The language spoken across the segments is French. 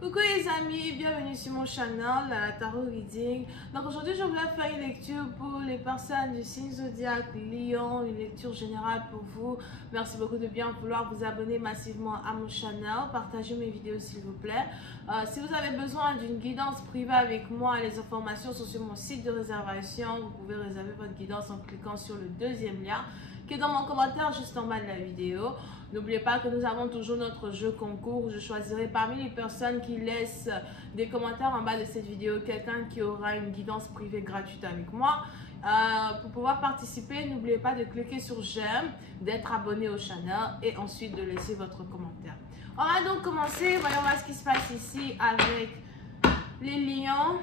Coucou les amis, bienvenue sur mon channel, la Tarot Reading. Donc aujourd'hui je voulais faire une lecture pour les personnes du signe zodiaque Lion, une lecture générale pour vous. Merci beaucoup de bien vouloir vous abonner massivement à mon channel, partagez mes vidéos s'il vous plaît. Si vous avez besoin d'une guidance privée avec moi, les informations sont sur mon site de réservation. Vous pouvez réserver votre guidance en cliquant sur le deuxième lien qui est dans mon commentaire juste en bas de la vidéo. N'oubliez pas que nous avons toujours notre jeu concours. Je choisirai parmi les personnes qui laissent des commentaires en bas de cette vidéo quelqu'un qui aura une guidance privée gratuite avec moi. Pour pouvoir participer, n'oubliez pas de cliquer sur j'aime, d'être abonné au channel et ensuite de laisser votre commentaire. On va donc commencer. Voyons voir ce qui se passe ici avec les lions.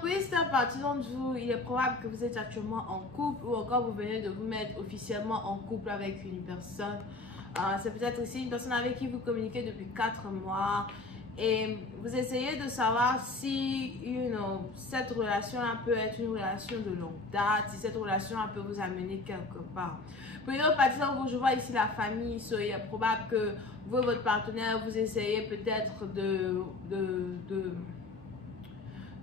Pour certaines partie d'entre vous, il est probable que vous êtes actuellement en couple ou encore vous venez de vous mettre officiellement en couple avec une personne. C'est peut-être aussi une personne avec qui vous communiquez depuis 4 mois et vous essayez de savoir si cette relation-là peut être une relation de longue date, si cette relation-là peut vous amener quelque part. Pour une autre partie d'entre vous, je vois ici la famille, il est probable que vous et votre partenaire, vous essayez peut-être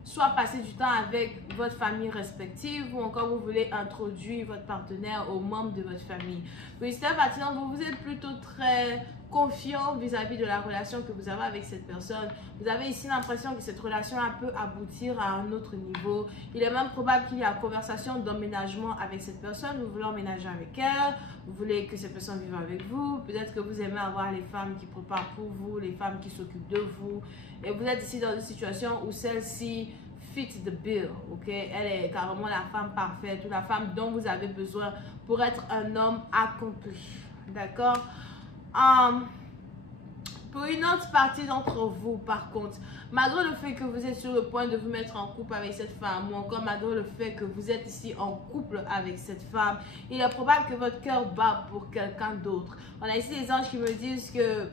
soit passer du temps avec votre famille respective ou encore vous voulez introduire votre partenaire aux membres de votre famille. Pour certaines parties d'entre vous, vous êtes plutôt très confiant vis-à-vis de la relation que vous avez avec cette personne. Vous avez ici l'impression que cette relation peut aboutir à un autre niveau. Il est même probable qu'il y ait une conversation d'emménagement avec cette personne. Vous voulez emménager avec elle, vous voulez que cette personne vive avec vous. Peut-être que vous aimez avoir les femmes qui préparent pour vous, les femmes qui s'occupent de vous. Et vous êtes ici dans une situation où celle-ci fit the bill, ok? Elle est carrément la femme parfaite ou la femme dont vous avez besoin pour être un homme accompli, d'accord? Pour une autre partie d'entre vous, par contre, malgré le fait que vous êtes sur le point de vous mettre en couple avec cette femme ou encore malgré le fait que vous êtes ici en couple avec cette femme, il est probable que votre cœur bat pour quelqu'un d'autre. On a ici les anges qui me disent que,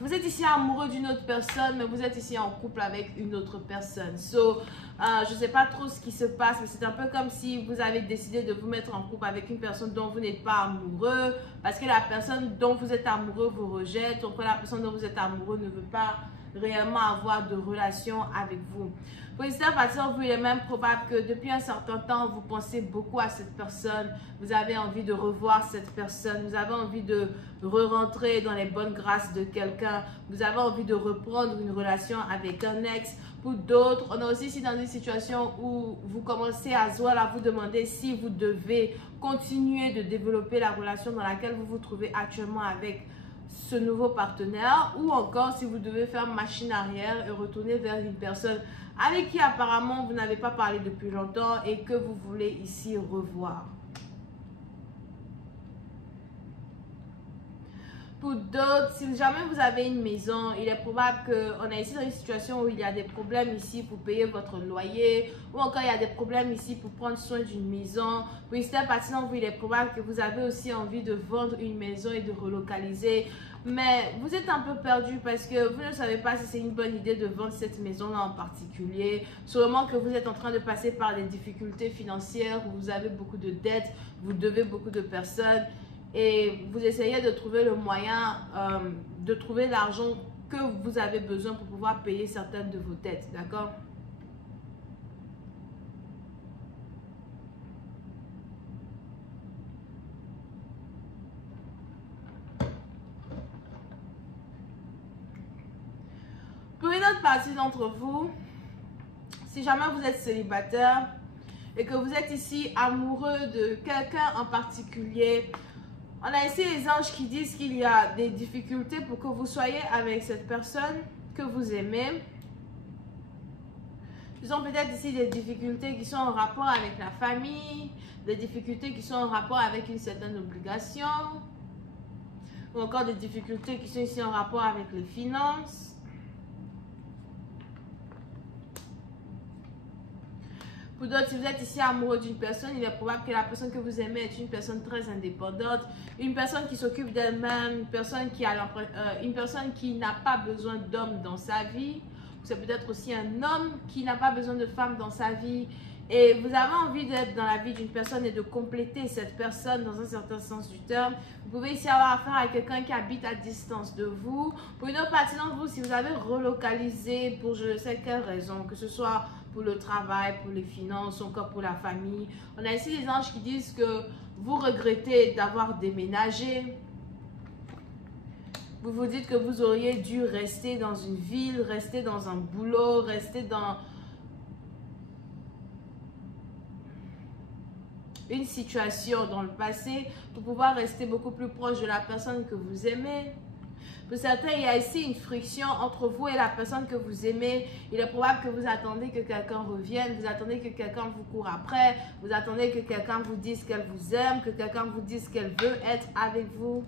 vous êtes ici amoureux d'une autre personne, mais vous êtes ici en couple avec une autre personne. Je ne sais pas trop ce qui se passe, mais c'est un peu comme si vous avez décidé de vous mettre en couple avec une personne dont vous n'êtes pas amoureux, parce que la personne dont vous êtes amoureux vous rejette, ou que la personne dont vous êtes amoureux ne veut pas réellement avoir de relation avec vous. Pour certaines parties d'entre vous, il est même probable que depuis un certain temps, vous pensez beaucoup à cette personne, vous avez envie de revoir cette personne, vous avez envie de re-rentrer dans les bonnes grâces de quelqu'un, vous avez envie de reprendre une relation avec un ex. Pour d'autres, on est aussi ici dans une situation où vous commencez à vous demander si vous devez continuer de développer la relation dans laquelle vous vous trouvez actuellement avec ce nouveau partenaire ou encore si vous devez faire machine arrière et retourner vers une personne avec qui apparemment vous n'avez pas parlé depuis longtemps et que vous voulez ici revoir. Pour d'autres, si jamais vous avez une maison, il est probable qu'on est ici dans une situation où il y a des problèmes ici pour payer votre loyer ou encore il y a des problèmes ici pour prendre soin d'une maison. Pour certaines parties d'entre vous, il est probable que vous avez aussi envie de vendre une maison et de relocaliser. Mais vous êtes un peu perdu parce que vous ne savez pas si c'est une bonne idée de vendre cette maison-là en particulier. Sûrement que vous êtes en train de passer par des difficultés financières, où vous avez beaucoup de dettes, vous devez beaucoup de personnes. Et vous essayez de trouver le moyen de trouver l'argent que vous avez besoin pour pouvoir payer certaines de vos dettes, d'accord? Pour une autre partie d'entre vous, si jamais vous êtes célibataire et que vous êtes ici amoureux de quelqu'un en particulier, on a ici les anges qui disent qu'il y a des difficultés pour que vous soyez avec cette personne que vous aimez. Ils ont peut-être ici des difficultés qui sont en rapport avec la famille, des difficultés qui sont en rapport avec une certaine obligation, ou encore des difficultés qui sont ici en rapport avec les finances. Pour d'autres, si vous êtes ici amoureux d'une personne, il est probable que la personne que vous aimez est une personne très indépendante, une personne qui s'occupe d'elle-même, une personne qui n'a pas besoin d'homme dans sa vie. C'est peut-être aussi un homme qui n'a pas besoin de femme dans sa vie. Et vous avez envie d'être dans la vie d'une personne et de compléter cette personne dans un certain sens du terme. Vous pouvez ici avoir affaire à quelqu'un qui habite à distance de vous. Pour une autre partie d'entre vous, si vous avez relocalisé pour je ne sais quelle raison, que ce soit pour le travail, pour les finances, encore pour la famille. On a ici des anges qui disent que vous regrettez d'avoir déménagé. Vous vous dites que vous auriez dû rester dans une ville, rester dans un boulot, rester dans une situation dans le passé pour pouvoir rester beaucoup plus proche de la personne que vous aimez. Pour certains, il y a ici une friction entre vous et la personne que vous aimez. Il est probable que vous attendez que quelqu'un revienne, vous attendez que quelqu'un vous court après, vous attendez que quelqu'un vous dise qu'elle vous aime, que quelqu'un vous dise qu'elle veut être avec vous.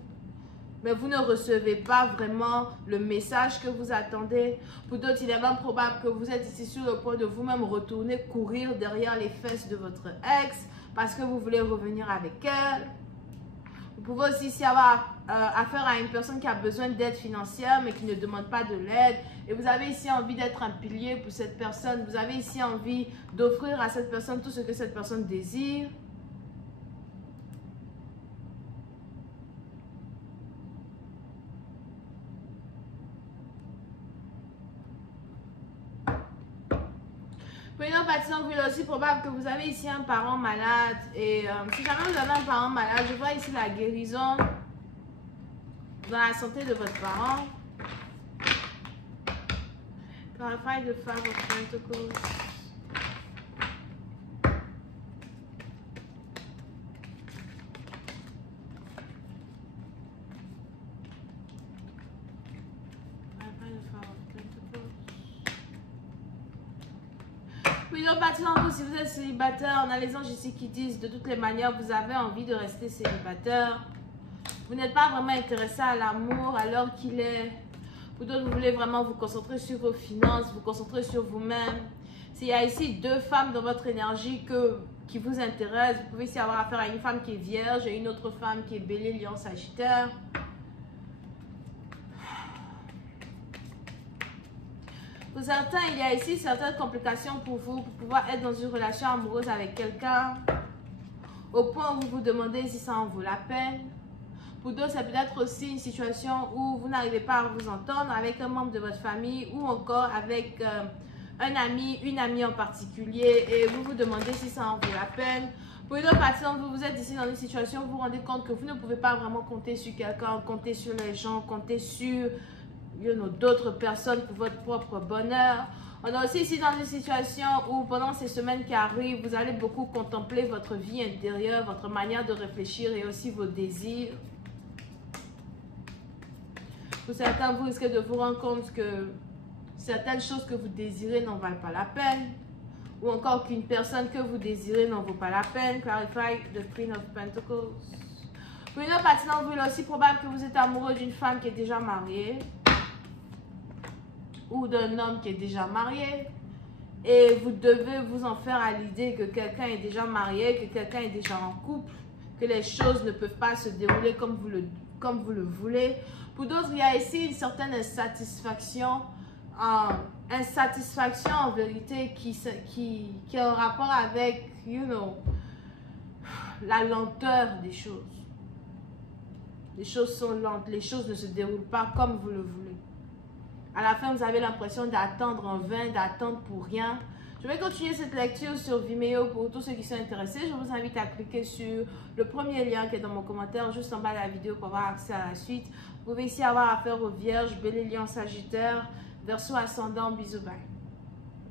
Mais vous ne recevez pas vraiment le message que vous attendez. Pour d'autres, il est même probable que vous êtes ici sur le point de vous-même retourner, courir derrière les fesses de votre ex parce que vous voulez revenir avec elle. Vous pouvez aussi ici avoir affaire à une personne qui a besoin d'aide financière mais qui ne demande pas de l'aide. Et vous avez ici envie d'être un pilier pour cette personne. Vous avez ici envie d'offrir à cette personne tout ce que cette personne désire. Pour une autre partie d'entre vous, il est aussi probable que vous avez ici un parent malade. Et si jamais vous avez un parent malade, je vois ici la guérison dans la santé de votre parent. Clarify the Five of Pentacles. Puis une autre partie d'entre vous, si vous êtes célibataire, on a les anges ici qui disent de toutes les manières, vous avez envie de rester célibataire. Vous n'êtes pas vraiment intéressé à l'amour alors qu'il est. Pour d'autres, vous voulez vraiment vous concentrer sur vos finances, vous concentrer sur vous-même. S'il y a ici deux femmes dans votre énergie qui vous intéressent, vous pouvez ici avoir affaire à une femme qui est vierge et une autre femme qui est bélier, lion, sagittaire. Pour certains, il y a ici certaines complications pour vous, pour pouvoir être dans une relation amoureuse avec quelqu'un, au point où vous vous demandez si ça en vaut la peine. Pour d'autres, c'est peut-être aussi une situation où vous n'arrivez pas à vous entendre avec un membre de votre famille ou encore avec un ami, une amie en particulier et vous vous demandez si ça en vaut la peine. Pour une autre partie, vous êtes ici dans une situation où vous vous rendez compte que vous ne pouvez pas vraiment compter sur quelqu'un, compter sur les gens, compter sur d'autres personnes pour votre propre bonheur. On est aussi ici dans une situation où pendant ces semaines qui arrivent, vous allez beaucoup contempler votre vie intérieure, votre manière de réfléchir et aussi vos désirs. Pour certains, vous risquez de vous rendre compte que certaines choses que vous désirez n'en valent pas la peine. Ou encore qu'une personne que vous désirez n'en vaut pas la peine. Clarify the Queen of Pentacles. Pour une autre partie d'entre vous, il est aussi probable que vous êtes amoureux d'une femme qui est déjà mariée. Ou d'un homme qui est déjà marié. Et vous devez vous en faire à l'idée que quelqu'un est déjà marié, que quelqu'un est déjà en couple, que les choses ne peuvent pas se dérouler comme vous le voulez. Pour d'autres, il y a ici une certaine insatisfaction en vérité qui est en rapport avec, la lenteur des choses. Les choses sont lentes, les choses ne se déroulent pas comme vous le voulez. À la fin, vous avez l'impression d'attendre en vain, d'attendre pour rien. Je vais continuer cette lecture sur Vimeo pour tous ceux qui sont intéressés. Je vous invite à cliquer sur le premier lien qui est dans mon commentaire juste en bas de la vidéo pour avoir accès à la suite. Vous pouvez ici avoir affaire aux vierges, bélier, lion, sagittaire, verseau ascendant, bisous, bye.